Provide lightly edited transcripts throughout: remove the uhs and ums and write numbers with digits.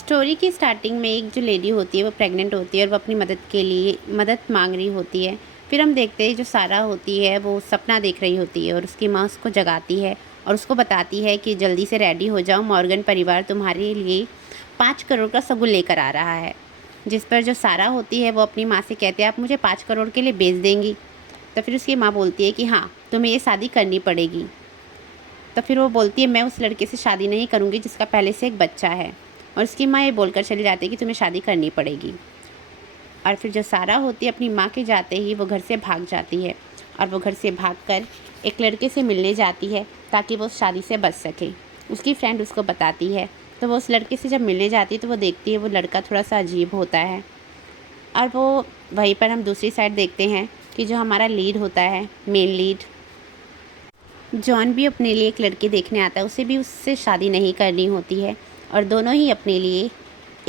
Story की starting में एक जो लेडी होती है वो प्रेग्नेंट होती है और वो अपनी मदद के लिए मदद मांग रही होती है। फिर हम देखते हैं जो सारा होती है वो सपना देख रही होती है और उसकी माँ उसको जगाती है और उसको बताती है कि जल्दी से रेडी हो जाओ, मॉर्गन परिवार तुम्हारे लिए 5 करोड़ का सगुन लेकर आ रहा है। जिस पर जो सारा होती है वो अपनी माँ से कहती है आप मुझे 5 करोड़ के लिए बेच देंगी। तो फिर उसकी माँ बोलती है कि हाँ, तुम्हें ये शादी करनी पड़ेगी। तो फिर वो बोलती है मैं उस लड़के से शादी नहीं करूँगी जिसका पहले से एक बच्चा है। और उसकी माँ ये बोलकर चली जाती है कि तुम्हें शादी करनी पड़ेगी। और फिर जो सारा होती है अपनी माँ के जाते ही वो घर से भाग जाती है और वो घर से भागकर एक लड़के से मिलने जाती है ताकि वो उस शादी से बच सके। उसकी फ्रेंड उसको बताती है। तो वो उस लड़के से जब मिलने जाती है तो वो देखती है वो लड़का थोड़ा सा अजीब होता है। और वो वहीं पर हम दूसरी साइड देखते हैं कि जो हमारा लीड होता है, मेन लीड जॉन भी अपने लिए एक लड़की देखने आता है। उसे भी उससे शादी नहीं करनी होती है और दोनों ही अपने लिए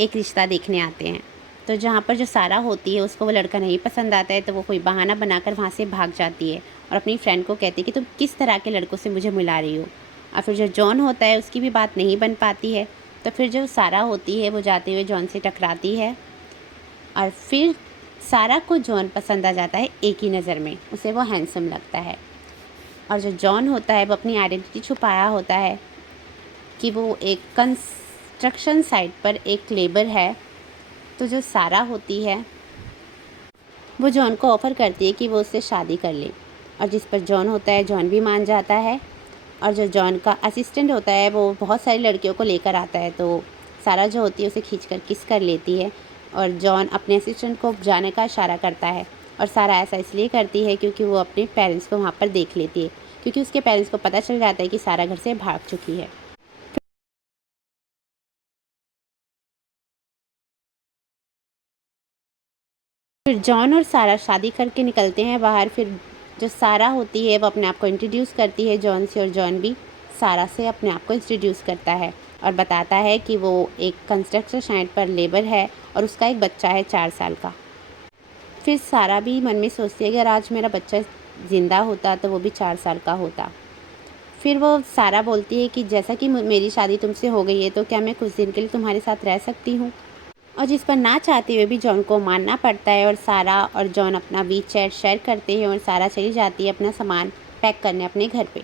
एक रिश्ता देखने आते हैं। तो जहाँ पर जो सारा होती है उसको वो लड़का नहीं पसंद आता है तो वो कोई बहाना बनाकर वहाँ से भाग जाती है और अपनी फ्रेंड को कहती है कि तुम किस तरह के लड़कों से मुझे मिला रही हो। और फिर जो जॉन होता है उसकी भी बात नहीं बन पाती है। तो फिर जो सारा होती है वो जाते हुए जॉन से टकराती है और फिर सारा को जॉन पसंद आ जाता है एक ही नज़र में। उसे वो हैंडसम लगता है। और जो जॉन होता है वो अपनी आइडेंटिटी छुपाया होता है कि वो एक कंस्ट्रक्शन साइट पर एक लेबर है। तो जो सारा होती है वो जॉन को ऑफ़र करती है कि वो उससे शादी कर ले और जिस पर जॉन होता है जॉन भी मान जाता है। और जो जॉन का असिस्टेंट होता है वो बहुत सारी लड़कियों को लेकर आता है तो सारा जो होती है उसे खींचकर किस कर लेती है और जॉन अपने असिस्टेंट को जाने का इशारा करता है। और सारा ऐसा इसलिए करती है क्योंकि वो अपने पेरेंट्स को वहाँ पर देख लेती है, क्योंकि उसके पेरेंट्स को पता चल जाता है कि सारा घर से भाग चुकी है। फिर जॉन और सारा शादी करके निकलते हैं बाहर। फिर जो सारा होती है वो अपने आप को इंट्रोड्यूस करती है जॉन से और जॉन भी सारा से अपने आप को इंट्रोड्यूस करता है और बताता है कि वो एक कंस्ट्रक्शन साइट पर लेबर है और उसका एक बच्चा है 4 साल का। फिर सारा भी मन में सोचती है कि अगर आज मेरा बच्चा ज़िंदा होता तो वो भी 4 साल का होता। फिर वो सारा बोलती है कि जैसा कि मेरी शादी तुमसे हो गई है तो क्या मैं कुछ दिन के लिए तुम्हारे साथ रह सकती हूँ। और जिस पर ना चाहते हुए भी जॉन को मानना पड़ता है और सारा और जॉन अपना वीचैट शेयर करते हैं और सारा चली जाती है अपना सामान पैक करने अपने घर पे।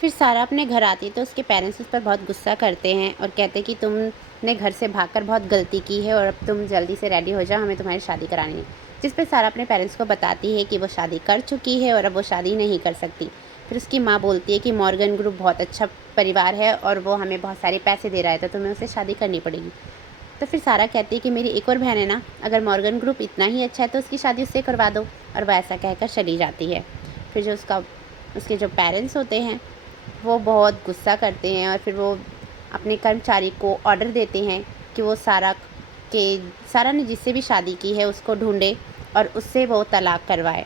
फिर सारा अपने घर आती है तो उसके पेरेंट्स उस पर बहुत गुस्सा करते हैं और कहते हैं कि तुमने घर से भागकर बहुत गलती की है और अब तुम जल्दी से रेडी हो जाओ, हमें तुम्हारी शादी करानी है। जिस पर सारा अपने पेरेंट्स को बताती है कि वो शादी कर चुकी है और अब वो शादी नहीं कर सकती। फिर उसकी माँ बोलती है कि मॉर्गन ग्रुप बहुत अच्छा परिवार है और वो हमें बहुत सारे पैसे दे रहा है तो तुम्हें उसे शादी करनी पड़ेगी। तो फिर सारा कहती है कि मेरी एक और बहन है ना, अगर मॉर्गन ग्रुप इतना ही अच्छा है तो उसकी शादी उससे करवा दो। और वह ऐसा कहकर चली जाती है। फिर जो उसके जो पेरेंट्स होते हैं वो बहुत गुस्सा करते हैं और फिर वो अपने कर्मचारी को ऑर्डर देते हैं कि वो सारा ने जिससे भी शादी की है उसको ढूंढे और उससे वो तलाक करवाए।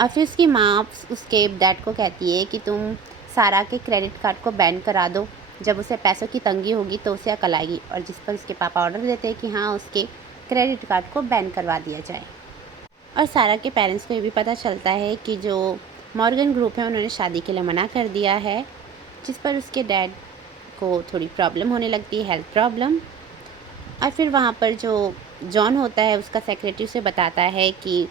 और फिर उसकी माँ उसके डैड को कहती है कि तुम सारा के क्रेडिट कार्ड को बैन करा दो, जब उसे पैसों की तंगी होगी तो उसे अकल आएगी। और जिस पर उसके पापा ऑर्डर देते हैं कि हाँ, उसके क्रेडिट कार्ड को बैन करवा दिया जाए। और सारा के पेरेंट्स को ये भी पता चलता है कि जो मॉर्गन ग्रुप है उन्होंने शादी के लिए मना कर दिया है। जिस पर उसके डैड को थोड़ी प्रॉब्लम होने लगती है, हेल्थ प्रॉब्लम। और फिर वहाँ पर जो जॉन होता है उसका सेक्रेटरी उसे बताता है कि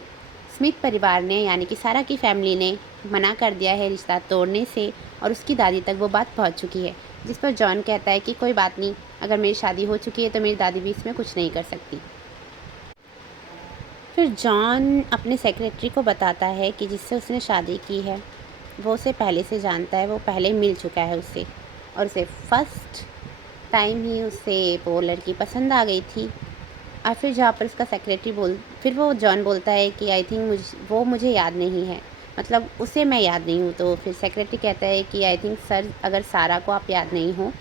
स्मिथ परिवार ने यानी कि सारा की फैमिली ने मना कर दिया है रिश्ता तोड़ने से और उसकी दादी तक वो बात पहुँच चुकी है। जिस पर जॉन कहता है कि कोई बात नहीं, अगर मेरी शादी हो चुकी है तो मेरी दादी भी इसमें कुछ नहीं कर सकती। फिर जॉन अपने सेक्रेटरी को बताता है कि जिससे उसने शादी की है वो उसे पहले से जानता है, वो पहले मिल चुका है उससे और उसे फर्स्ट टाइम ही उससे वो लड़की पसंद आ गई थी। और फिर जहाँ पर उसका सेक्रेटरी फिर वो जॉन बोलता है कि आई थिंक वो मुझे याद नहीं है, मतलब उसे मैं याद नहीं हूँ। तो फिर सेक्रेटरी कहता है कि आई थिंक सर, अगर सारा को आप याद नहीं हो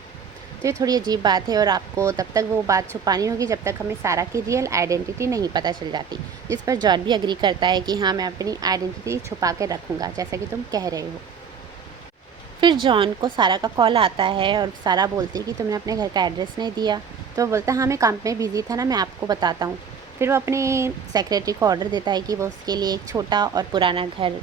तो ये थोड़ी अजीब बात है और आपको तब तक वो बात छुपानी होगी जब तक हमें सारा की रियल आइडेंटिटी नहीं पता चल जाती। जिस पर जॉन भी एग्री करता है कि हाँ, मैं अपनी आइडेंटिटी छुपा के रखूँगा जैसा कि तुम कह रहे हो। फिर जॉन को सारा का कॉल आता है और सारा बोलती है कि तुमने अपने घर का एड्रेस नहीं दिया। तो वो बोलता है हाँ, मैं काम में बिज़ी था ना, मैं आपको बताता हूँ। फिर वो अपने सेक्रेटरी को ऑर्डर देता है कि वो उसके लिए एक छोटा और पुराना घर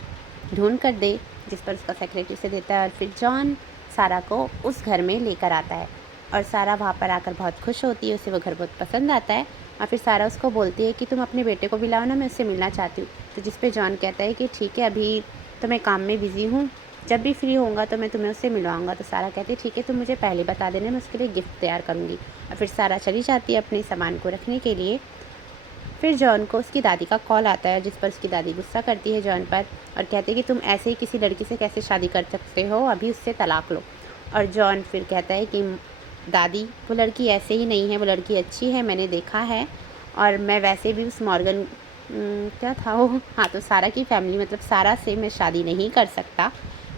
ढूंढ कर दे, जिस पर उसका सेक्रेटरी से देता है। और फिर जॉन सारा को उस घर में लेकर आता है और सारा वहाँ पर आकर बहुत खुश होती है, उसे वो घर बहुत पसंद आता है। और फिर सारा उसको बोलती है कि तुम अपने बेटे को भी लाओ ना, मैं उससे मिलना चाहती हूँ। तो जिस पे जॉन कहता है कि ठीक है, अभी तो मैं काम में बिज़ी हूँ, जब भी फ्री होऊंगा तो मैं तुम्हें उससे मिलवाऊंगा। तो सारा कहती है ठीक है, तुम मुझे पहले बता देना, मैं उसके लिए गिफ्ट तैयार करूँगी। और फिर सारा चली जाती है अपने सामान को रखने के लिए। फिर जॉन को उसकी दादी का कॉल आता है, जिस पर उसकी दादी गुस्सा करती है जॉन पर और कहती है कि तुम ऐसे ही किसी लड़की से कैसे शादी कर सकते हो, अभी उससे तलाक लो। और जॉन फिर कहता है कि दादी, वो लड़की ऐसे ही नहीं है, वो लड़की अच्छी है, मैंने देखा है। और मैं वैसे भी उस मॉर्गन क्या था वो, हाँ, तो सारा की फैमिली मतलब सारा से मैं शादी नहीं कर सकता,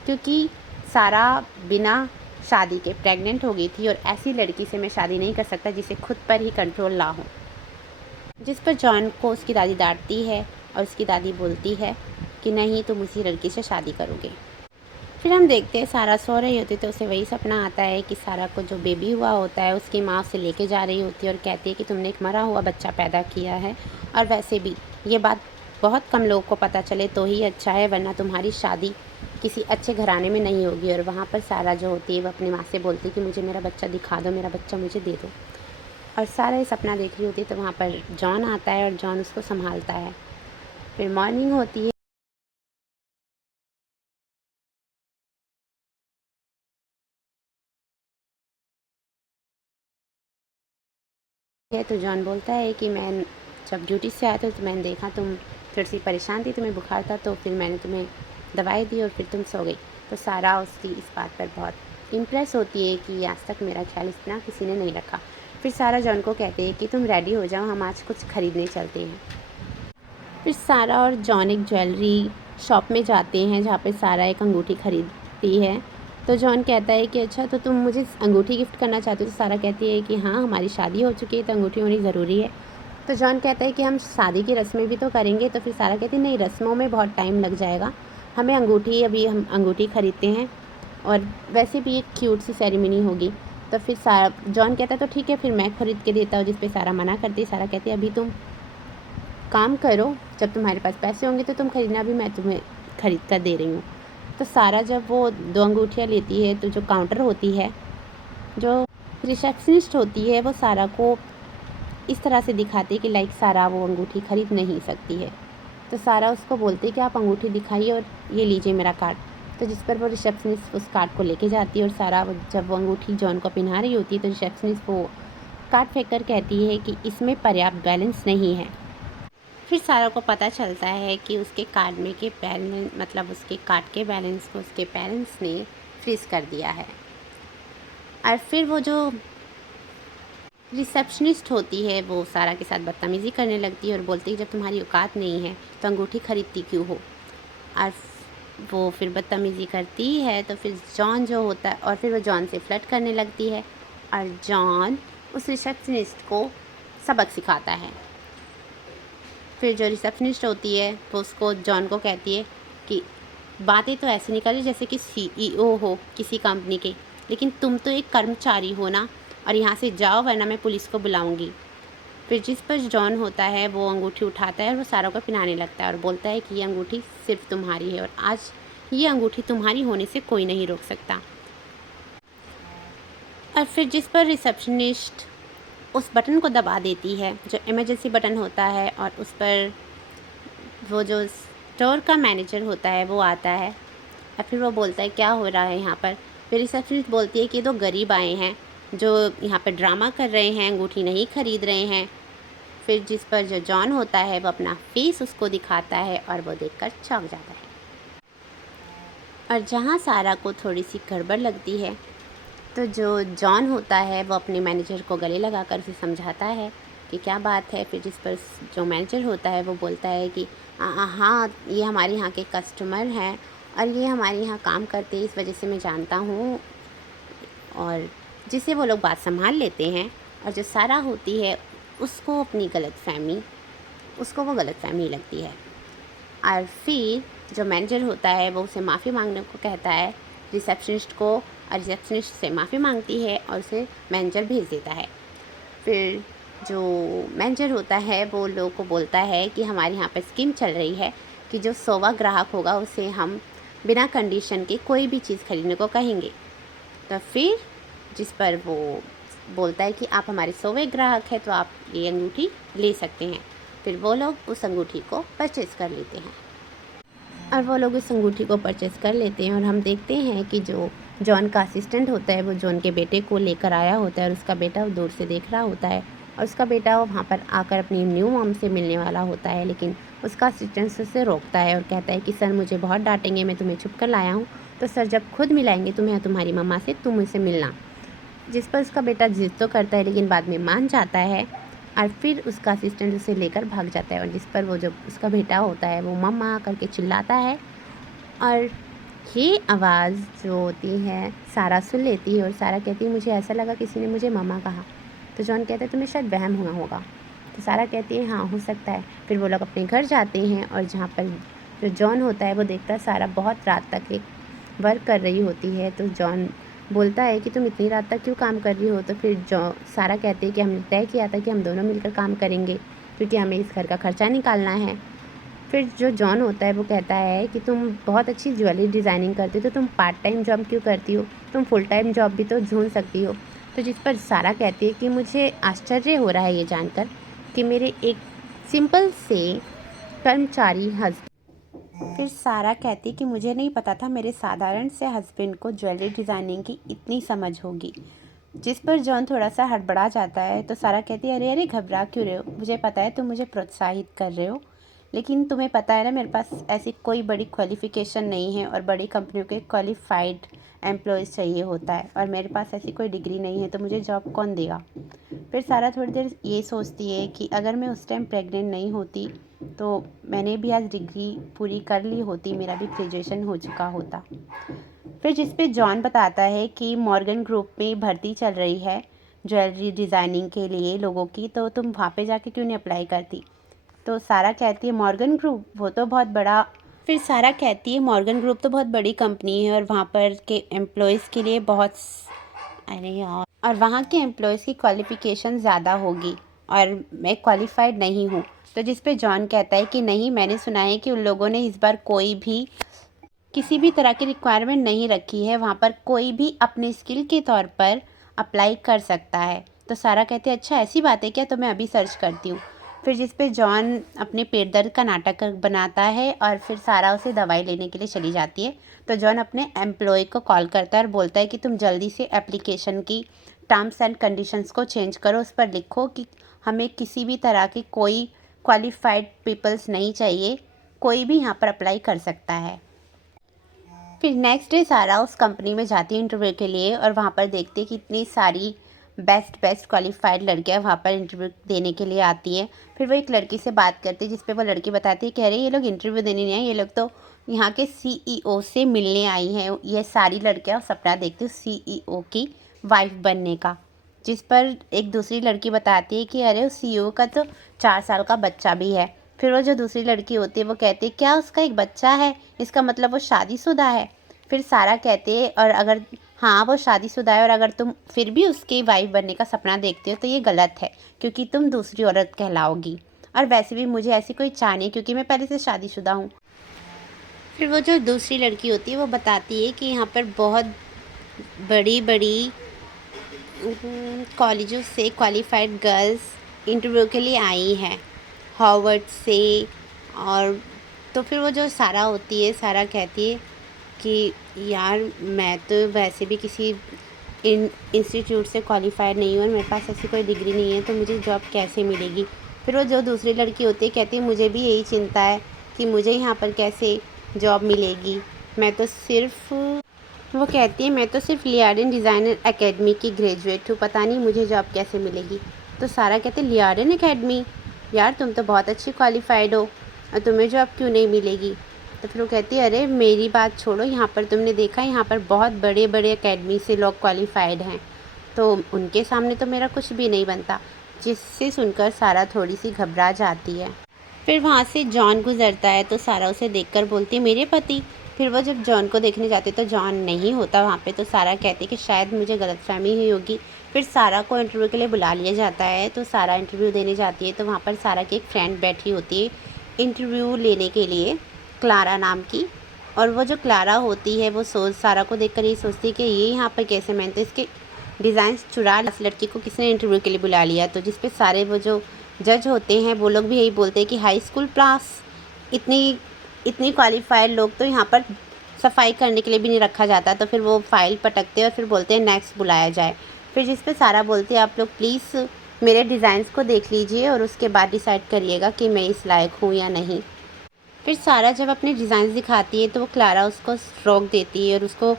क्योंकि सारा बिना शादी के प्रेग्नेंट हो गई थी और ऐसी लड़की से मैं शादी नहीं कर सकता जिसे खुद पर ही कंट्रोल ना हो। जिस पर जॉन को उसकी दादी डांटती है और उसकी दादी बोलती है कि नहीं, तुम उसी लड़की से शादी करोगे। फिर हम देखते हैं सारा सो रही होती है तो उसे वही सपना आता है कि सारा को जो बेबी हुआ होता है उसकी माँ उसे लेके जा रही होती है और कहती है कि तुमने एक मरा हुआ बच्चा पैदा किया है, और वैसे भी ये बात बहुत कम लोगों को पता चले तो ही अच्छा है, वरना तुम्हारी शादी किसी अच्छे घराने में नहीं होगी। और वहाँ पर सारा जो होती है वो अपनी माँ से बोलती है कि मुझे मेरा बच्चा दिखा दो, मेरा बच्चा मुझे दे दो। और सारा ये सपना देख रही होती है तो वहाँ पर जॉन आता है और जॉन उसको संभालता है। फिर मॉर्निंग होती है तो जॉन बोलता है कि मैं जब ड्यूटी से आया था तो मैंने देखा तुम थोड़ी सी परेशान थी, तुम्हें बुखार था, तो फिर मैंने तुम्हें दवाई दी और फिर तुम सो गई। तो सारा उसकी इस बात पर बहुत इम्प्रेस होती है कि आज तक मेरा ख्याल इतना किसी ने नहीं रखा। फिर सारा जॉन को कहते हैं कि तुम रेडी हो जाओ, हम आज कुछ खरीदने चलते हैं। फिर सारा और जॉन एक ज्वेलरी शॉप में जाते हैं जहाँ पे सारा एक अंगूठी खरीदती है। तो जॉन कहता है कि अच्छा, तो तुम मुझे अंगूठी गिफ्ट करना चाहते हो। तो सारा कहती है कि हाँ, हमारी शादी हो चुकी है तो अंगूठी होनी ज़रूरी है। तो जॉन कहता है कि हम शादी की रस्में भी तो करेंगे। तो फिर सारा कहती है नहीं, रस्मों में बहुत टाइम लग जाएगा, हमें अंगूठी, अभी हम अंगूठी खरीदते हैं और वैसे भी एक क्यूट सी सेरेमनी होगी। तो फिर सारा जॉन कहता है तो ठीक है, फिर मैं खरीद के देता हूँ। जिस पे सारा मना करती है। सारा कहती है अभी तुम काम करो, जब तुम्हारे पास पैसे होंगे तो तुम खरीदना भी, मैं तुम्हें खरीद कर दे रही हूँ। तो सारा जब वो 2 अंगूठियाँ लेती है तो जो काउंटर होती है, जो रिसेप्शनिस्ट होती है, वो सारा को इस तरह से दिखाती है कि लाइक सारा वो अंगूठी खरीद नहीं सकती है। तो सारा उसको बोलती है कि आप अंगूठी दिखाइए और ये लीजिए मेरा कार्ड। तो जिस पर वो रिसेप्शनिस्ट उस कार्ड को लेके जाती है और सारा जब वो अंगूठी जॉन को पहना रही होती है तो रिसेप्शनिस्ट वो कार्ड फेंक कर कहती है कि इसमें पर्याप्त बैलेंस नहीं है। फिर सारा को पता चलता है कि उसके कार्ड में के बैलेंस, मतलब उसके कार्ड के बैलेंस को उसके पेरेंट्स ने फ्रीज कर दिया है। और फिर वो जो रिसेप्शनिस्ट होती है वो सारा के साथ बदतमीज़ी करने लगती है और बोलती है जब तुम्हारी औकात नहीं है तो अंगूठी खरीदती क्यों हो। और वो फिर बदतमीज़ी करती है तो फिर जॉन जो होता है, और फिर वो जॉन से फ्लर्ट करने लगती है और जॉन उस रिसेप्शनिस्ट को सबक सिखाता है। फिर जो रिसेप्शनिस्ट होती है वो उसको जॉन को कहती है कि बातें तो ऐसी निकल रही जैसे कि सीईओ हो किसी कंपनी के, लेकिन तुम तो एक कर्मचारी हो ना, और यहाँ से जाओ वरना मैं पुलिस को बुलाऊंगी। फिर जिस पर जॉन होता है वो अंगूठी उठाता है और वो सारा को पहनाने लगता है और बोलता है कि ये अंगूठी सिर्फ तुम्हारी है और आज ये अंगूठी तुम्हारी होने से कोई नहीं रोक सकता। और फिर जिस पर रिसेप्शनिस्ट उस बटन को दबा देती है जो इमरजेंसी बटन होता है, और उस पर वो जो स्टोर का मैनेजर होता है वो आता है और फिर वो बोलता है क्या हो रहा है यहाँ पर। फिर रिसेप्शनिस्ट बोलती है कि 2 गरीब आए हैं जो यहाँ पर ड्रामा कर रहे हैं, अंगूठी नहीं खरीद रहे हैं। फिर जिस पर जो जॉन होता है वो अपना फेस उसको दिखाता है और वो देखकर चौंक जाता है। और जहाँ सारा को थोड़ी सी गड़बड़ लगती है तो जो जॉन होता है वो अपने मैनेजर को गले लगाकर उसे समझाता है कि क्या बात है। फिर जिस पर जो मैनेजर होता है वो बोलता है कि हाँ, ये हमारे यहाँ के कस्टमर हैं और ये हमारे यहाँ काम करते हैं, इस वजह से मैं जानता हूँ। और जिससे वो लोग बात संभाल लेते हैं। और जो सारा होती है उसको अपनी उसको वो गलतफ़हमी लगती है। और फिर जो मैनेजर होता है वो उसे माफ़ी मांगने को कहता है रिसेप्शनिस्ट को, और रिसेप्शनिस्ट से माफ़ी मांगती है और उसे मैनेजर भेज देता है। फिर जो मैनेजर होता है वो लोगों को बोलता है कि हमारे यहाँ पर स्कीम चल रही है कि जो 100वां ग्राहक होगा उसे हम बिना कंडीशन के कोई भी चीज़ खरीदने को कहेंगे। तो फिर जिस पर वो बोलता है कि आप हमारे 100वें ग्राहक हैं, तो आप ये अंगूठी ले सकते हैं। फिर वो लोग उस अंगूठी को परचेज़ कर लेते हैं और वो लोग उस अंगूठी को परचेज़ कर लेते हैं। और हम देखते हैं कि जो जॉन का असिस्टेंट होता है वो जॉन के बेटे को लेकर आया होता है और उसका बेटा दूर से देख रहा होता है और उसका बेटा वहाँ पर आकर अपनी न्यू मॉम से मिलने वाला होता है, लेकिन उसका असिस्टेंट उसे रोकता है और कहता है कि सर मुझे बहुत डांटेंगे, मैं तुम्हें छुप कर लाया हूँ, तो सर जब खुद मिलाएंगे तुम्हें तुम्हारी मम्मा से, तुम उसे मिलना। जिस पर उसका बेटा जिद तो करता है लेकिन बाद में मान जाता है और फिर उसका असिस्टेंट उसे लेकर भाग जाता है। और जिस पर वो जब उसका बेटा होता है वो मम्मा करके चिल्लाता है और ये आवाज़ जो होती है सारा सुन लेती है और सारा कहती है मुझे ऐसा लगा किसी ने मुझे मम्मा कहा। तो जॉन कहता है तुम्हें शायद वहम हुआ होगा। तो सारा कहती है हाँ हो सकता है। फिर वो लोग अपने घर जाते हैं और जहाँ पर जो जॉन होता है वो देखता है सारा बहुत रात तक एक वर्क कर रही होती है। तो जॉन बोलता है कि तुम इतनी रात तक क्यों काम कर रही हो। तो फिर सारा कहती है कि हमने तय किया था कि हम दोनों मिलकर काम करेंगे क्योंकि हमें इस घर का खर्चा निकालना है। फिर जो जॉन होता है वो कहता है कि तुम बहुत अच्छी ज्वेलरी डिज़ाइनिंग करती हो, तो तुम पार्ट टाइम जॉब क्यों करती हो, तुम फुल टाइम जॉब भी तो ढूंढ सकती हो। तो जिस पर सारा कहती है कि मुझे आश्चर्य हो रहा है ये जानकर कि मेरे एक सिंपल से कर्मचारी फिर सारा कहती है कि मुझे नहीं पता था मेरे साधारण से हस्बैंड को ज्वेलरी डिज़ाइनिंग की इतनी समझ होगी। जिस पर जॉन थोड़ा सा हड़बड़ा जाता है। तो सारा कहती है अरे अरे घबरा क्यों रहे हो, मुझे पता है तुम मुझे प्रोत्साहित कर रहे हो, लेकिन तुम्हें पता है ना मेरे पास ऐसी कोई बड़ी क्वालिफ़िकेशन नहीं है और बड़ी कंपनियों के क्वालिफाइड एम्प्लॉयज़ चाहिए होता है और मेरे पास ऐसी कोई डिग्री नहीं है, तो मुझे जॉब कौन देगा। फिर सारा थोड़ी देर ये सोचती है कि अगर मैं उस टाइम प्रेग्नेंट नहीं होती तो मैंने भी आज डिग्री पूरी कर ली होती, मेरा भी ग्रेजुएशन हो चुका होता। फिर जिस पे जॉन बताता है कि मॉर्गन ग्रुप में भर्ती चल रही है ज्वेलरी डिज़ाइनिंग के लिए लोगों की, तो तुम वहाँ पे जाके क्यों नहीं अप्लाई करती। तो सारा कहती है मॉर्गन ग्रुप वो तो बहुत बड़ा। फिर सारा कहती है मॉर्गन ग्रुप तो बहुत बड़ी कंपनी है और वहाँ पर के एम्प्लॉयज़ के लिए बहुत अरे यार और वहाँ के एम्प्लॉयज़ की क्वालिफ़िकेशन ज़्यादा होगी और मैं क्वालिफाइड नहीं हूँ। तो जिस पे जॉन कहता है कि नहीं, मैंने सुना है कि उन लोगों ने इस बार कोई भी किसी भी तरह की रिक्वायरमेंट नहीं रखी है, वहाँ पर कोई भी अपने स्किल के तौर पर अप्लाई कर सकता है। तो सारा कहते हैं अच्छा ऐसी बात है क्या, तो मैं अभी सर्च करती हूँ। फिर जिस पे जॉन अपने पेट दर्द का नाटक बनाता है और फिर सारा उसे दवाई लेने के लिए चली जाती है। तो जॉन अपने एम्प्लॉय को कॉल करता है और बोलता है कि तुम जल्दी से एप्लीकेशन की टर्म्स एंड कंडीशंस को चेंज करो, उस पर लिखो कि हमें किसी भी तरह की कोई क्वालिफाइड पीपल्स नहीं चाहिए, कोई भी यहाँ पर अप्लाई कर सकता है। फिर नेक्स्ट डे सारा उस कंपनी में जाती है इंटरव्यू के लिए और वहाँ पर देखती है कि इतनी सारी बेस्ट क्वालिफाइड लड़कियाँ वहाँ पर इंटरव्यू देने के लिए आती हैं। फिर वो एक लड़की से बात करती है जिस पे वो लड़की बताती है, कह रही ये लोग इंटरव्यू देने नहीं आए, ये लोग तो यहाँ के CEO से मिलने आई हैं। ये सारी लड़कियाँ सपना देखती हैं CEO की वाइफ बनने का। जिस पर एक दूसरी लड़की बताती है कि अरे उस CEO का तो 4 साल का बच्चा भी है। फिर वो जो दूसरी लड़की होती है वो कहती है क्या उसका एक बच्चा है, इसका मतलब वो शादीशुदा है। फिर सारा कहते हैं और अगर हाँ वो शादीशुदा है और अगर तुम फिर भी उसकी वाइफ बनने का सपना देखते हो तो ये गलत है क्योंकि तुम दूसरी औरत कहलाओगी, और वैसे भी मुझे ऐसी कोई चाह नहीं क्योंकि मैं पहले से शादीशुदा हूँ। फिर वो जो दूसरी लड़की होती है वो बताती है कि यहाँ पर बहुत बड़ी बड़ी कॉलेजों से क्वालिफाइड गर्ल्स इंटरव्यू के लिए आई हैं, हार्वर्ड से। और तो फिर वो जो सारा होती है, सारा कहती है कि यार मैं तो वैसे भी किसी इंस्टीट्यूट से क्वालिफाइड नहीं हूँ और मेरे पास ऐसी कोई डिग्री नहीं है, तो मुझे जॉब कैसे मिलेगी। फिर वो जो दूसरी लड़की होती है कहती है मुझे भी यही चिंता है कि मुझे यहाँ पर कैसे जॉब मिलेगी, मैं तो सिर्फ वो कहती है मैं तो सिर्फ लियार्डन डिज़ाइनर एकेडमी की ग्रेजुएट हूँ, पता नहीं मुझे जॉब कैसे मिलेगी। तो सारा कहते हैं लियार्डन एकेडमी, यार तुम तो बहुत अच्छी क्वालिफाइड हो और तुम्हें जॉब क्यों नहीं मिलेगी। तो फिर वो कहती है अरे मेरी बात छोड़ो, यहाँ पर तुमने देखा यहाँ पर बहुत बड़े बड़े एकेडमी से लोग क्वालिफाइड हैं, तो उनके सामने तो मेरा कुछ भी नहीं बनता। जिससे सुनकर सारा थोड़ी सी घबरा जाती है। फिर वहाँ से जॉन गुजरता है तो सारा उसे देखकर बोलती है मेरे पति। फिर वो जब जॉन को देखने जाते तो जॉन नहीं होता वहाँ पे, तो सारा कहती है कि शायद मुझे गलतफहमी हुई होगी। फिर सारा को इंटरव्यू के लिए बुला लिया जाता है, तो सारा इंटरव्यू देने जाती है। तो वहाँ पर सारा की एक फ्रेंड बैठी होती है इंटरव्यू लेने के लिए, क्लारा नाम की। और वो जो क्लारा होती है वो सारा को देखकर ये सोचती है कि ये यहाँ पर कैसे, मैंने तो इसके डिज़ाइंस चुरा उस लड़की को किसने इंटरव्यू के लिए बुला लिया। तो जिस पे सारे वो जो जज होते हैं वो लोग भी यही बोलते हैं कि हाई स्कूल पास इतनी इतनी क्वालिफाइड लोग तो यहाँ पर सफाई करने के लिए भी नहीं रखा जाता। तो फिर वो फाइल पटकते हैं और फिर बोलते हैं नेक्स्ट बुलाया जाए। फिर जिस पे सारा बोलते हैं आप लोग प्लीज़ मेरे डिज़ाइंस को देख लीजिए और उसके बाद डिसाइड करिएगा कि मैं इस लायक हूँ या नहीं। फिर सारा जब अपने डिज़ाइंस दिखाती है तो वो क्लारा उसको रोक देती है और उसको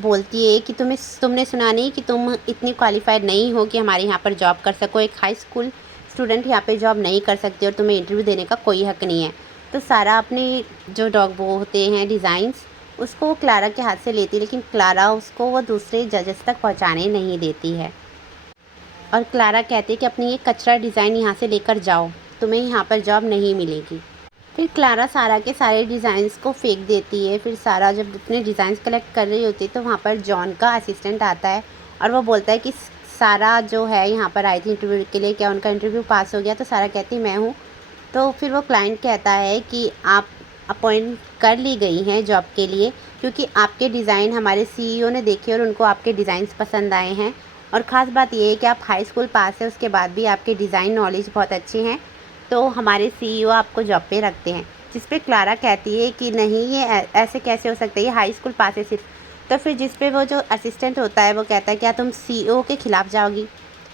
बोलती है कि तुमने सुना नहीं कि तुम इतनी क्वालिफाइड नहीं हो कि हमारे यहाँ पर जॉब कर सको। एक हाई स्कूल स्टूडेंट यहाँ पे जॉब नहीं कर सकती और तुम्हें इंटरव्यू देने का कोई हक नहीं है। तो सारा अपने जो डॉग वो होते हैं डिज़ाइंस उसको वो क्लारा के हाथ से लेती है, लेकिन क्लारा उसको वो दूसरे जजेस तक पहुँचाने नहीं देती है। और क्लारा कहती है कि अपनी ये कचरा डिज़ाइन यहाँ से लेकर जाओ, तुम्हें यहाँ पर जॉब नहीं मिलेगी। फिर क्लारा सारा के सारे डिज़ाइंस को फेंक देती है। फिर सारा जब अपने डिज़ाइंस कलेक्ट कर रही होती है तो वहाँ पर जॉन का असिस्टेंट आता है और वो बोलता है कि सारा जो है यहाँ पर आई थी इंटरव्यू के लिए, क्या उनका इंटरव्यू पास हो गया। तो सारा कहती मैं हूँ। तो फिर वो क्लाइंट कहता है कि आप अपॉइंट कर ली गई हैं जॉब के लिए क्योंकि आपके डिज़ाइन हमारे सीईओ ने देखे और उनको आपके डिज़ाइंस पसंद आए हैं। और ख़ास बात ये है कि आप हाई स्कूल पास है उसके बाद भी आपके डिज़ाइन नॉलेज बहुत अच्छे हैं, तो हमारे सीईओ आपको जॉब पे रखते हैं। जिस पे क्लारा कहती है कि नहीं ये ऐसे कैसे हो सकता है, ये हाई स्कूल पास है सिर्फ। तो फिर जिस पे वो जो असिस्टेंट होता है वो कहता है क्या तुम सीईओ के ख़िलाफ़ जाओगी।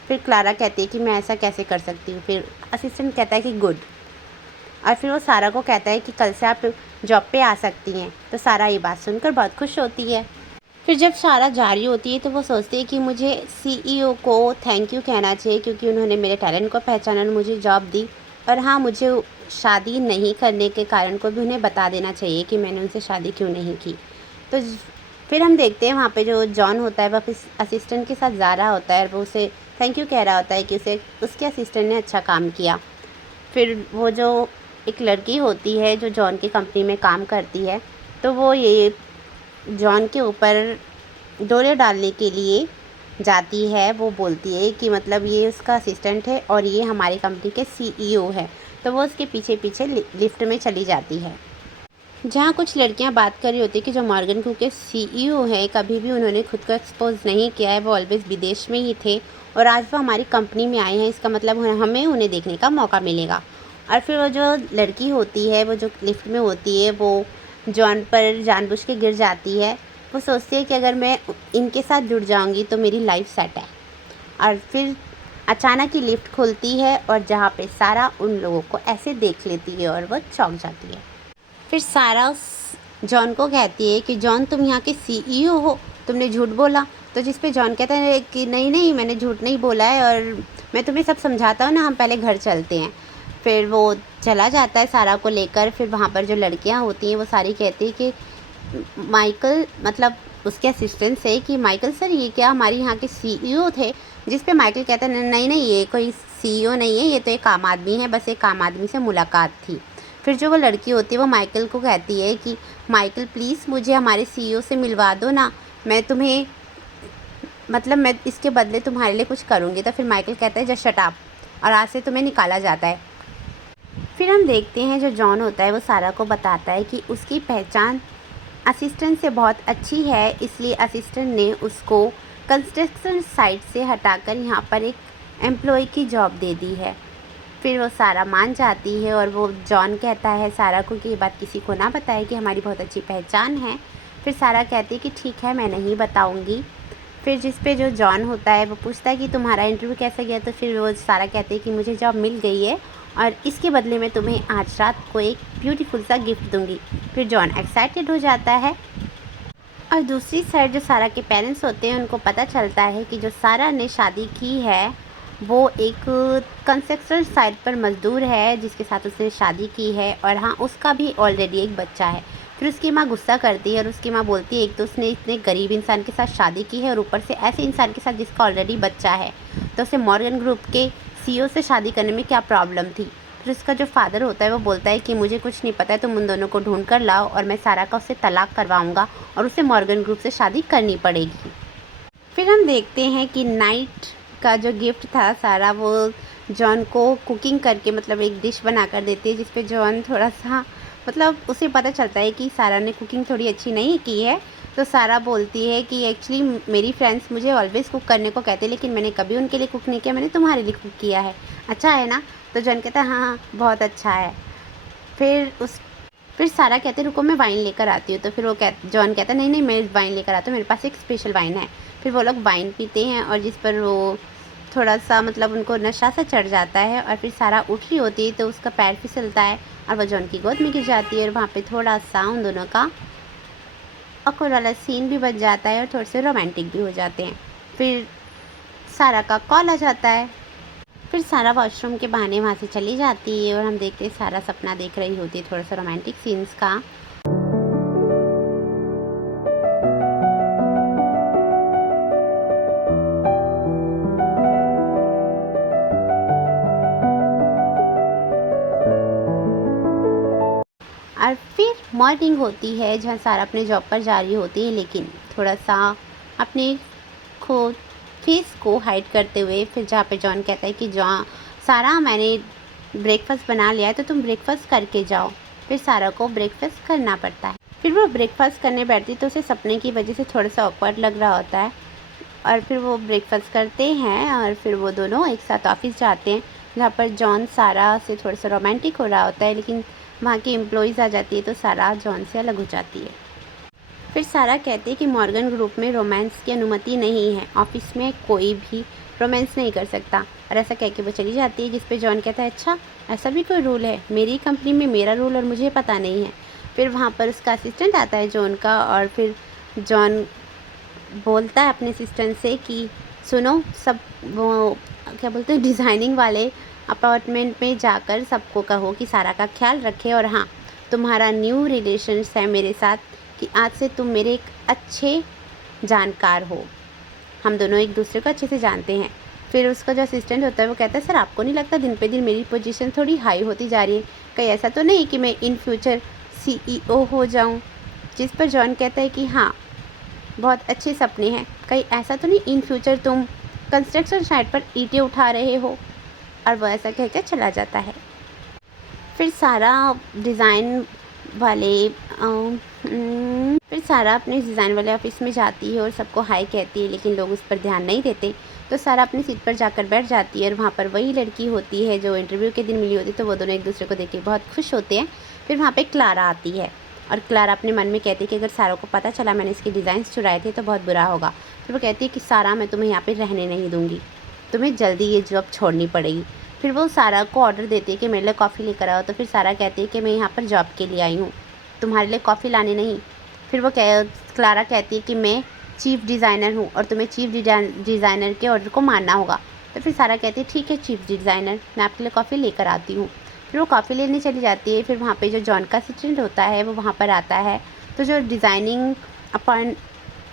फिर क्लारा कहती है कि मैं ऐसा कैसे कर सकती हूँ। फिर असिस्टेंट कहता है कि गुड। और फिर वो सारा को कहता है कि कल से आप जॉब पे आ सकती हैं। तो सारा ये बात सुनकर बहुत खुश होती है। फिर जब सारा जा रही होती है तो वो सोचती है कि मुझे सीईओ को थैंक यू कहना चाहिए क्योंकि उन्होंने मेरे टैलेंट को पहचाना और मुझे जॉब दी। और हाँ, मुझे शादी नहीं करने के कारण को भी उन्हें बता देना चाहिए कि मैंने उनसे शादी क्यों नहीं की। तो फिर हम देखते हैं वहाँ पे जो जॉन होता है वो असिस्टेंट के साथ जा रहा होता है और वो उसे थैंक यू कह रहा होता है कि उसे उसके असिस्टेंट ने अच्छा काम किया। फिर वो जो एक लड़की होती है जो जॉन की कंपनी में काम करती है तो वो ये जॉन के ऊपर डोरे डालने के लिए जाती है। वो बोलती है कि मतलब ये उसका असिस्टेंट है और ये हमारी कंपनी के सीईओ है। तो वो उसके पीछे पीछे लिफ्ट में चली जाती है। जहाँ कुछ लड़कियां बात कर रही होती है कि जो मॉर्गन ग्रुप के सीईओ है कभी भी उन्होंने खुद को एक्सपोज नहीं किया है, वो ऑलवेज विदेश में ही थे और आज वो हमारी कंपनी में आए हैं, इसका मतलब हमें उन्हें देखने का मौका मिलेगा। और फिर वो जो लड़की होती है वो जो लिफ्ट में होती है वो जॉन पर जानबूझ के गिर जाती है। वो सोचती है कि अगर मैं इनके साथ जुड़ जाऊंगी तो मेरी लाइफ सेट है। और फिर अचानक ही लिफ्ट खुलती है और जहाँ पे सारा उन लोगों को ऐसे देख लेती है और वो चौंक जाती है। फिर सारा उस जॉन को कहती है कि जॉन तुम यहाँ के सीईओ हो, तुमने झूठ बोला। तो जिस पे जॉन कहता है कि नहीं नहीं मैंने झूठ नहीं बोला है और मैं तुम्हें सब समझाता हूँ ना, हम पहले घर चलते हैं। फिर वो चला जाता है सारा को लेकर। फिर वहाँ पर जो लड़कियाँ होती हैं वो सारी कहती है कि माइकल मतलब उसके असिस्टेंट से कि माइकल सर ये क्या हमारे यहाँ के सीईओ थे। जिस पे माइकल कहता है नहीं नहीं ये कोई सीईओ नहीं है, ये तो एक आम आदमी है, बस एक आम आदमी से मुलाकात थी। फिर जो वो लड़की होती है वो माइकल को कहती है कि माइकल प्लीज़ मुझे हमारे सीईओ से मिलवा दो ना, मैं तुम्हें मतलब मैं इसके बदले तुम्हारे लिए कुछ करूँगी। तो फिर माइकल कहता है जस्ट शट अप और आज से तुम्हें निकाला जाता है। फिर हम देखते हैं जो जॉन होता है वो सारा को बताता है कि उसकी पहचान असिस्टेंट से बहुत अच्छी है, इसलिए असिस्टेंट ने उसको कंस्ट्रक्शन साइट से हटाकर यहाँ पर एक एम्प्लॉय की जॉब दे दी है। फिर वो सारा मान जाती है और वो जॉन कहता है सारा को कि ये बात किसी को ना बताए कि हमारी बहुत अच्छी पहचान है। फिर सारा कहती है कि ठीक है मैं नहीं बताऊँगी। फिर जिस पे जो जॉन होता है वो पूछता है कि तुम्हारा इंटरव्यू कैसा गया। तो फिर वो सारा कहती है कि मुझे जॉब मिल गई है और इसके बदले में तुम्हें आज रात को एक ब्यूटीफुल सा गिफ्ट दूंगी। फिर जॉन एक्साइटेड हो जाता है। और दूसरी साइड जो सारा के पेरेंट्स होते हैं उनको पता चलता है कि जो सारा ने शादी की है वो एक कंस्ट्रक्शन साइट पर मज़दूर है जिसके साथ उसने शादी की है और हाँ उसका भी ऑलरेडी एक बच्चा है। फिर उसकी माँ गुस्सा करती है और उसकी माँ बोलती है एक तो उसने इतने गरीब इंसान के साथ शादी की है और ऊपर से ऐसे इंसान के साथ जिसका ऑलरेडी बच्चा है, तो उसे मॉर्गन ग्रुप के सीईओ से शादी करने में क्या प्रॉब्लम थी। फिर उसका जो फादर होता है वो बोलता है कि मुझे कुछ नहीं पता है, तुम उन दोनों को ढूंढ कर लाओ और मैं सारा का उससे तलाक करवाऊँगा और उसे मॉर्गन ग्रुप से शादी करनी पड़ेगी। फिर हम देखते हैं कि नाइट का जो गिफ्ट था सारा वो जॉन को कुकिंग करके मतलब एक डिश बना कर देती है जिस पे जॉन थोड़ा सा मतलब उसे पता चलता है कि सारा ने कुकिंग थोड़ी अच्छी नहीं की है, तो सारा बोलती है कि एक्चुअली मेरी फ्रेंड्स मुझे ऑलवेज़ कुक करने को कहते हैं, लेकिन मैंने कभी उनके लिए कुक नहीं किया, मैंने तुम्हारे लिए कुक किया है, अच्छा है ना? तो जॉन कहता है हाँ हाँ बहुत अच्छा है। फिर सारा कहते रुको मैं वाइन लेकर आती हूँ। तो फिर जॉन कहता है नहीं नहीं मैं वाइन लेकर आता हूँ, मेरे पास एक स्पेशल वाइन है। फिर वो लोग वाइन पीते हैं और जिस पर वो थोड़ा सा मतलब उनको नशा सा चढ़ जाता है और फिर सारा उठ रही होती है तो उसका पैर फिसलता है और वो जॉन की गोद में गिर जाती है और वहाँ पे थोड़ा सा उन दोनों का ऑकवर्ड वाला सीन भी बच जाता है और थोड़े से रोमांटिक भी हो जाते हैं। फिर सारा का कॉल आ जाता है। फिर सारा वॉशरूम के बहाने वहाँ से चली जाती है और हम देखते हैं सारा सपना देख रही होती है थोड़ा सा रोमांटिक सीन्स का। और फिर मॉर्निंग होती है जहाँ सारा अपने जॉब पर जा रही होती है, लेकिन थोड़ा सा अपने खो फेस को हाइड करते हुए। फिर जहाँ पे जॉन कहता है कि जॉन सारा मैंने ब्रेकफास्ट बना लिया है तो तुम ब्रेकफास्ट करके जाओ। फिर सारा को ब्रेकफास्ट करना पड़ता है। फिर वो ब्रेकफास्ट करने बैठती तो उसे सपने की वजह से थोड़ा सा ऑकवर्ड लग रहा होता है और फिर वो ब्रेकफास्ट करते हैं और फिर वो दोनों एक साथ ऑफिस जाते हैं जहाँ पर जॉन सारा से थोड़ा सा रोमांटिक हो रहा होता है, लेकिन वहाँ की एम्प्लॉइज़ आ जाती है तो सारा जॉन से अलग हो जाती है। फिर सारा कहते हैं कि मॉर्गन ग्रुप में रोमांस की अनुमति नहीं है, ऑफिस में कोई भी रोमांस नहीं कर सकता। और ऐसा कह के वो चली जाती है, जिस पे जॉन कहता है अच्छा ऐसा भी कोई रूल है, मेरी कंपनी में मेरा रूल और मुझे पता नहीं है। फिर वहाँ पर उसका असिस्टेंट आता है जॉन का और फिर जॉन बोलता है अपने असिस्टेंट से कि सुनो सब वो क्या बोलते हैं डिज़ाइनिंग वाले अपार्टमेंट में जाकर सबको कहो कि सारा का ख्याल रखे और हाँ तुम्हारा न्यू रिलेशन्स है मेरे साथ कि आज से तुम मेरे एक अच्छे जानकार हो, हम दोनों एक दूसरे को अच्छे से जानते हैं। फिर उसका जो असिस्टेंट होता है वो कहता है सर आपको नहीं लगता दिन पे दिन मेरी पोजीशन थोड़ी हाई होती जा रही है, कहीं ऐसा तो नहीं कि मैं इन फ्यूचर CEO हो जाऊं? जिस पर जॉन कहता है कि हाँ बहुत अच्छे सपने हैं, कहीं ऐसा तो नहीं इन फ्यूचर तुम कंस्ट्रक्शन साइट पर ईंटें उठा रहे हो? और वो ऐसा कहकर चला जाता है। फिर सारा डिज़ाइन वाले फिर सारा अपने डिज़ाइन वाले ऑफिस में जाती है और सबको हाय कहती है, लेकिन लोग उस पर ध्यान नहीं देते। तो सारा अपनी सीट पर जाकर बैठ जाती है और वहाँ पर वही लड़की होती है जो इंटरव्यू के दिन मिली होती है। तो वो दोनों एक दूसरे को देख के बहुत खुश होते हैं। फिर वहाँ पे क्लारा आती है और क्लारा अपने मन में कहती है कि अगर सारा को पता चला मैंने इसके डिज़ाइंस चुराए थे तो बहुत बुरा होगा। फिर वो कहती है कि सारा मैं तुम्हें यहाँ पर रहने नहीं दूँगी, तुम्हें जल्दी ये जॉब छोड़नी पड़ेगी। फिर वो सारा को ऑर्डर देती है कि मेरे लिए कॉफ़ी लेकर आओ। तो फिर सारा कहती है कि मैं यहाँ पर जॉब के लिए आई हूँ, तुम्हारे लिए कॉफ़ी लाने नहीं। फिर वो क्लारा कहती है कि मैं चीफ़ डिज़ाइनर हूँ और तुम्हें चीफ़ डिज़ाइनर के ऑर्डर को मानना होगा। तो फिर सारा कहती है ठीक है चीफ़ डिज़ाइनर, मैं आपके लिए कॉफ़ी लेकर आती हूँ। फिर वो कॉफ़ी लेने चली जाती है। फिर वहाँ पे जो जॉन का असिस्टेंट होता है वो वहाँ पर आता है। तो जो डिज़ाइनिंग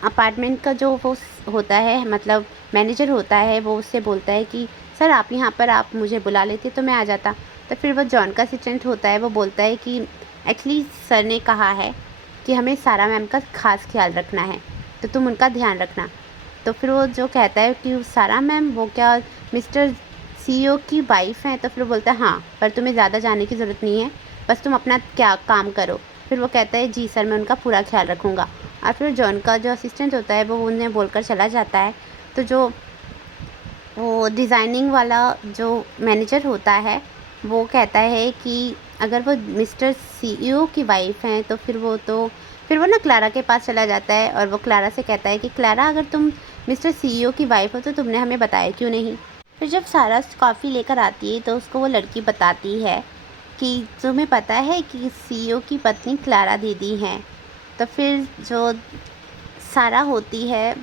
अपार्टमेंट का जो वो होता है मतलब मैनेजर होता है, वो उससे बोलता है कि सर आप यहाँ पर आप मुझे बुला लेते तो मैं आ जाता। तो फिर वो जॉन का असिस्टेंट होता है वो बोलता है कि एक्चुअली सर ने कहा है कि हमें सारा मैम का ख़ास ख्याल रखना है तो तुम उनका ध्यान रखना। तो फिर वो जो कहता है कि सारा मैम वो क्या मिस्टर CEO की वाइफ हैं? तो फिर वो बोलता है हाँ, पर तुम्हें ज़्यादा जानने की ज़रूरत नहीं है, बस तुम अपना क्या काम करो। फिर वो कहता है जी सर मैं उनका पूरा ख्याल रखूँगा। और फिर जॉन का जो असिस्टेंट होता है वो उन्हें बोलकर चला जाता है। तो जो वो डिज़ाइनिंग वाला जो मैनेजर होता है वो कहता है कि अगर वो मिस्टर CEO की वाइफ हैं तो फिर वो ना क्लारा के पास चला जाता है और वो क्लारा से कहता है कि क्लारा अगर तुम मिस्टर CEO की वाइफ हो तो तुमने हमें बताया क्यों नहीं? फिर जब सारा कॉफ़ी लेकर आती है तो उसको वो लड़की बताती है कि तुम्हें पता है कि CEO की पत्नी क्लारा दीदी हैं। तो फिर जो सारा होती है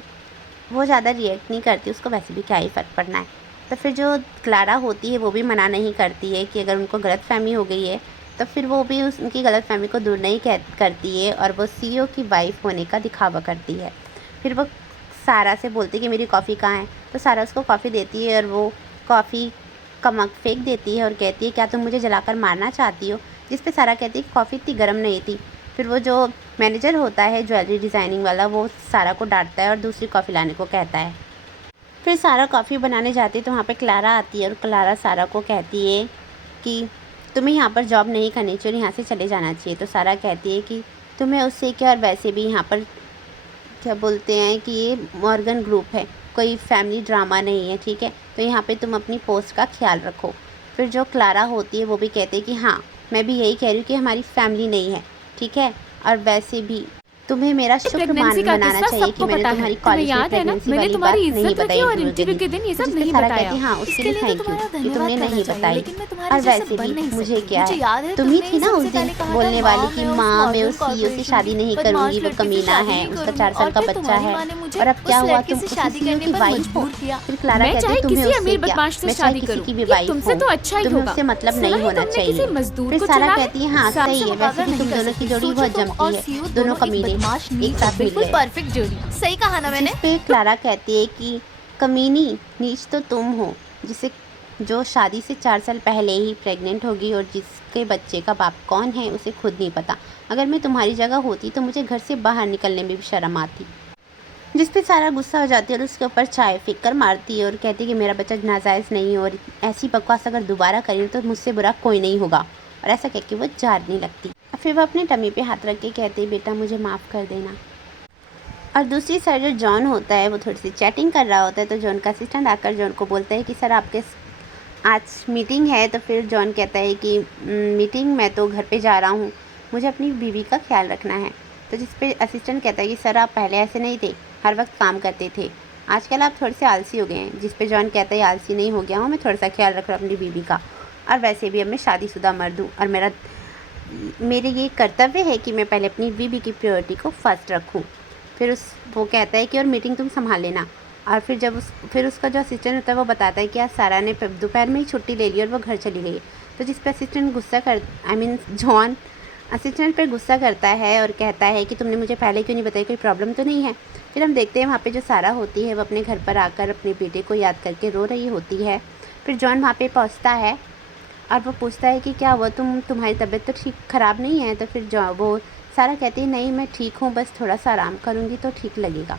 वो ज़्यादा रिएक्ट नहीं करती, उसको वैसे भी क्या ही फ़र्क पड़ना है। तो फिर जो क्लारा होती है वो भी मना नहीं करती है कि अगर उनको गलतफ़हमी हो गई है तो फिर वो भी उनकी गलतफ़हमी को दूर नहीं करती है और वो CEO की वाइफ होने का दिखावा करती है। फिर वो सारा से बोलती है कि मेरी कॉफ़ी कहाँ है? तो सारा उसको कॉफ़ी देती है और वो कॉफ़ी का मग फेंक देती है और कहती है क्या तुम मुझे जलाकर मारना चाहती हो? जिस पे सारा कहती है कि कॉफ़ी इतनी गर्म नहीं थी। फिर वो जो मैनेजर होता है ज्वेलरी डिज़ाइनिंग वाला वो सारा को डांटता है और दूसरी कॉफ़ी लाने को कहता है। फिर सारा कॉफ़ी बनाने जाती है तो वहाँ पे क्लारा आती है और क्लारा सारा को कहती है कि तुम्हें यहाँ पर जॉब नहीं करनी चाहिए और यहाँ से चले जाना चाहिए। तो सारा कहती है कि तुम्हें उससे क्या, और वैसे भी यहाँ पर क्या बोलते हैं कि ये मॉर्गन ग्रुप है, कोई फैमिली ड्रामा नहीं है, ठीक है, तो यहाँ पे तुम अपनी पोस्ट का ख्याल रखो। फिर जो क्लारा होती है वो भी कहते हैं कि हाँ मैं भी यही कह रही हूँ कि हमारी फैमिली नहीं है, ठीक है, और वैसे भी तुम्हें मेरा शुक्र प्रेगनेंसी का मनाना किस्सा चाहिए कि सबको मैंने पता है। तुम्हारी तुम्हें कॉलेज में याद है ना, प्रेगनेंसी मैंने वाली तुम्हारी बात नहीं इज्जत रखी बताई और इंटरव्यू के इंटरव्यू दिन। के दिन ये सब जिस पे नहीं सारा बताया। कहती हाँ उसके इसके लिए लिए तो थैंक यू तुम्हारा कि धन्यवाद तुमने करना नहीं चाहिए, बताई। लेकिन मैं तुम्हारे और जैसे वैसे बन भी नहीं मुझे सकती। क्या मुझे है, याद है तुम ही तुमने थी ही ना उस सबसे दिन पहले कहा था बोलने वाली कि मैं उस माँ मैं मॉडर्न उस सीईओ से कॉर्पोरेशन शादी की नहीं बदमाश करूँगी, वो लड़की से कमीना शादी है, नहीं उसका करूंगी 4 साल और का फिर बच्चा तुम्हारी है। माँ ने मुझे और अब क्या उस हुआ, लड़के तुम से उसी शादी सीईओ करने की पर वाइफ हो। मजबूर किया। फिर क्लारा मैं कहती है चाहे तुम्हें किसी उससे अमीर क्या, बदमाश से मैं चाहे शादी किसी करूं, की भी ये वाइफ तुमसे हूँ, तो अच्छा ही तुम्हें होगा। उससे मतलब सुना नहीं है होना तुमने किसी चाहिए। मजदूर फिर को सारा चुना है? कहती है हाँ साहब सही से है, वैसे मुकाबला भी नहीं तुम कर दोनों की सकती। जोड़ी सोचो बहुत तुम और जमती है, सीयू दोनों दोनों एक कमीने बदमाश एक नीच हो, साथ मिल बिल्कुल गए। परफेक्ट जोड़ी। सही कहा ना मैंने? जिस पे क्लारा कहती है कि कमीनी नीच तो तुम हो, जिसे जो शादी से 4 साल पहले ही प्रेग्नेंट होगी और जिसके बच्चे का बाप कौन है उसे खुद नहीं पता। अगर मैं तुम्हारी जगह होती तो मुझे घर से बाहर निकलने में भी शर्म आती। जिस पे सारा गुस्सा हो जाती है और उसके ऊपर चाय फेंक कर मारती है और कहती है कि मेरा बच्चा नाजायज़ नहीं है और ऐसी बकवास अगर दोबारा करें तो मुझसे बुरा कोई नहीं होगा। और ऐसा कह के वो जाने लगती। और फिर वो अपने टमी पे हाथ रख के कहती है बेटा मुझे माफ़ कर देना। और दूसरी साइड जो जॉन होता है वो थोड़ी सी चैटिंग कर रहा होता है, तो जॉन का असिस्टेंट आकर जॉन को बोलता है कि सर आपके आज मीटिंग है। तो फिर जॉन कहता है कि मीटिंग, मैं तो घर पे जा रहा हूँ, मुझे अपनी बीवी का ख्याल रखना है। तो जिस पे असिस्टेंट कहता है कि सर आप पहले ऐसे नहीं थे, हर वक्त काम करते थे, आजकल आप थोड़े से आलसी हो गए हैं। जिस पे जॉन कहता है आलसी नहीं हो गया हूँ, मैं थोड़ा सा ख्याल रख रहा हूँ अपनी बीवी का, और वैसे भी अब मैं शादीशुदा मर्द हूँ और मेरे ये कर्तव्य है कि मैं पहले अपनी बीवी की प्रायोरिटी को फर्स्ट रखूँ। फिर वो कहता है कि और मीटिंग तुम संभाल लेना। और फिर उसका जो असिस्टेंट होता है वो बताता है कि आज सारा ने दोपहर में ही छुट्टी ले ली और वो घर चली गई। तो जिस पे असिस्टेंट जॉन असिस्टेंट पर गुस्सा करता है और कहता है कि तुमने मुझे पहले क्यों नहीं बताया, कोई प्रॉब्लम तो नहीं है। फिर हम देखते हैं वहाँ पे जो सारा होती है वो अपने घर पर आकर अपने बेटे को याद करके रो रही होती है। फिर जॉन वहाँ पे पहुँचता है और वो पूछता है कि क्या हुआ, तुम्हारी तबीयत तो ठीक ख़राब नहीं है। तो फिर वो सारा कहती है नहीं मैं ठीक हूँ, बस थोड़ा सा आराम करूँगी तो ठीक लगेगा।